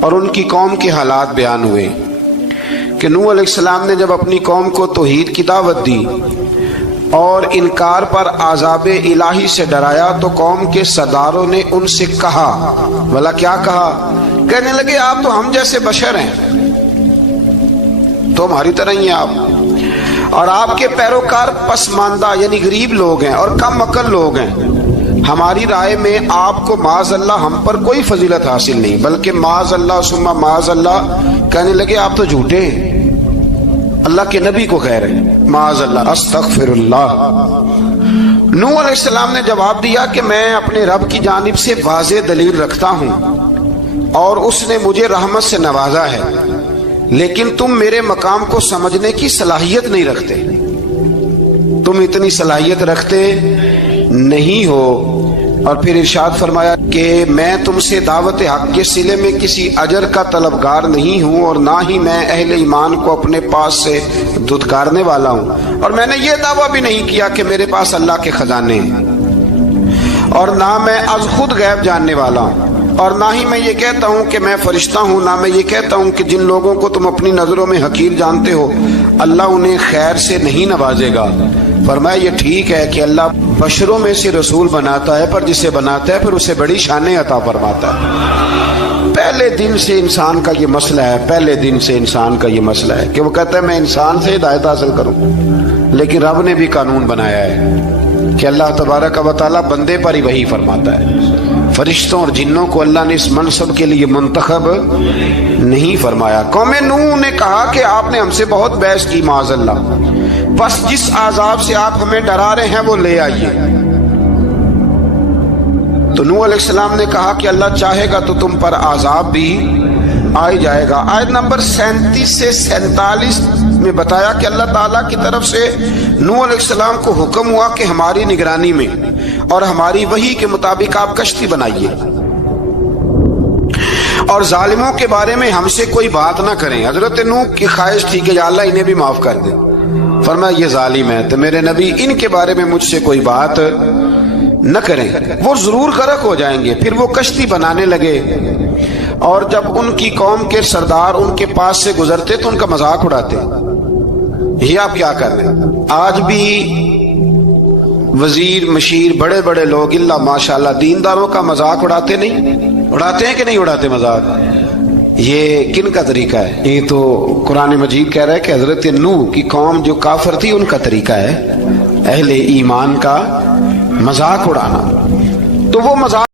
اور ان کی قوم کے حالات بیان ہوئے کہ نوح علیہ السلام نے جب اپنی قوم کو توحید کی دعوت دی اور انکار پر عذاب الہی سے ڈرایا تو قوم کے سرداروں نے ان سے کہا، بھلا کیا کہا؟ کہنے لگے آپ تو ہم جیسے بشر ہیں، تو ہماری طرح ہی ہیں آپ، اور آپ کے پیروکار پسماندہ یعنی غریب لوگ ہیں اور کم عقل لوگ ہیں۔ ہماری رائے میں آپ کو معاذ اللہ ہم پر کوئی فضیلت حاصل نہیں، بلکہ معاذ اللہ ثم معاذ اللہ۔ کہنے لگے آپ تو جھوٹے ہیں، اللہ کے نبی کو کہہ رہے ہیں معاذ اللہ، استغفر اللہ۔ نوح علیہ السلام نے جواب دیا کہ میں اپنے رب کی جانب سے واضح دلیل رکھتا ہوں اور اس نے مجھے رحمت سے نوازا ہے، لیکن تم میرے مقام کو سمجھنے کی صلاحیت نہیں رکھتے، تم اتنی صلاحیت رکھتے نہیں ہو۔ اور پھر ارشاد فرمایا کہ میں تم سے دعوت حق کے صلے میں کسی اجر کا طلبگار نہیں ہوں، اور نہ ہی میں اہل ایمان کو اپنے پاس سے دھتکارنے والا ہوں، اور میں نے یہ دعویٰ بھی نہیں کیا کہ میرے پاس اللہ کے خزانے ہیں، اور نہ میں از خود غیب جاننے والا ہوں، اور نہ ہی میں یہ کہتا ہوں کہ میں فرشتہ ہوں، نہ میں یہ کہتا ہوں کہ جن لوگوں کو تم اپنی نظروں میں حقیر جانتے ہو اللہ انہیں خیر سے نہیں نوازے گا۔ فرمایا یہ ٹھیک ہے کہ اللہ بشروں میں سے رسول بناتا ہے، پر جسے بناتا ہے پھر اسے بڑی شانیں عطا فرماتا ہے۔ پہلے دن سے انسان کا یہ مسئلہ ہے، پہلے دن سے انسان کا یہ مسئلہ ہے کہ وہ کہتا ہے میں انسان سے ہدایت حاصل کروں، لیکن رب نے بھی قانون بنایا ہے کہ اللہ تبارک و تعالیٰ بندے پر ہی وحی فرماتا ہے، فرشتوں اور جنوں کو اللہ نے اس منصب کے لیے منتخب نہیں فرمایا۔ قوم نوح نے کہا کہ آپ نے ہم سے بہت بحث کی معاذ اللہ، بس جس عذاب سے آپ ہمیں ڈرا رہے ہیں وہ لے آئیے۔ تو نوح علیہ السلام نے کہا کہ اللہ چاہے گا تو تم پر عذاب بھی آ جائے گا۔ آیت نمبر 37 سے 47 میں بتایا کہ اللہ تعالیٰ کی طرف سے نوح علیہ السلام کو حکم ہوا کہ ہماری نگرانی میں اور ہماری وحی کے مطابق آپ کشتی بنائیے، اور ظالموں کے بارے میں ہم سے کوئی بات نہ کریں۔ حضرت نوح کی خواہش تھی کہ یا اللہ انہیں بھی معاف کر دے، فرمایا یہ ظالم ہے تو میرے نبی ان کے بارے میں مجھ سے کوئی بات نہ کریں، وہ ضرور غرق ہو جائیں گے۔ پھر وہ کشتی بنانے لگے، اور جب ان کی قوم کے سردار ان کے پاس سے گزرتے تو ان کا مذاق اڑاتے۔ یہ آپ کیا کر رہے ہیں؟ آج بھی وزیر مشیر بڑے بڑے لوگ اللہ ماشاءاللہ دینداروں کا مذاق اڑاتے نہیں؟ اڑاتے ہیں کہ نہیں اڑاتے مذاق؟ یہ کن کا طریقہ ہے؟ یہ تو قرآن مجید کہہ رہا ہے کہ حضرت نوح کی قوم جو کافر تھی ان کا طریقہ ہے اہل ایمان کا مذاق اڑانا۔ تو وہ مذاق